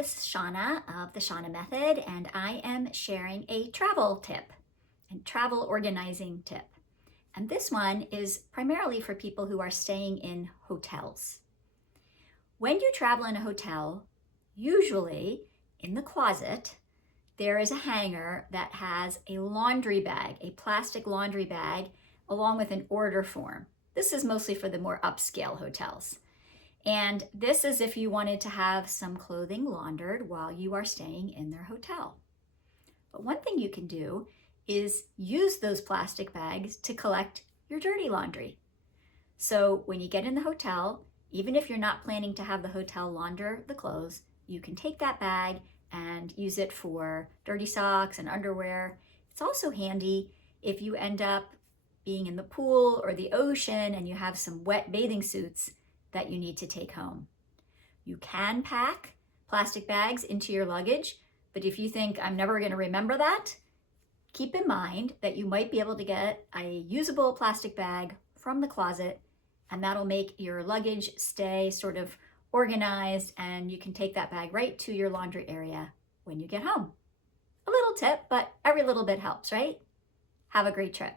this is Shauna of the Shauna Method, and I am sharing a travel tip and travel organizing tip. And this one is primarily for people who are staying in hotels. When you travel in a hotel, usually in the closet, there is a hanger that has a laundry bag, a plastic laundry bag, along with an order form. This is mostly for the more upscale hotels. And this is if you wanted to have some clothing laundered while you are staying in their hotel. But one thing you can do is use those plastic bags to collect your dirty laundry. So when you get in the hotel, even if you're not planning to have the hotel launder the clothes, you can take that bag and use it for dirty socks and underwear. It's also handy if you end up being in the pool or the ocean and you have some wet bathing suits that you need to take home. You can pack plastic bags into your luggage, but if you think I'm never going to remember that, keep in mind that you might be able to get a usable plastic bag from the closet, and that'll make your luggage stay sort of organized, and you can take that bag right to your laundry area when you get home. A little tip, but every little bit helps, right? Have a great trip.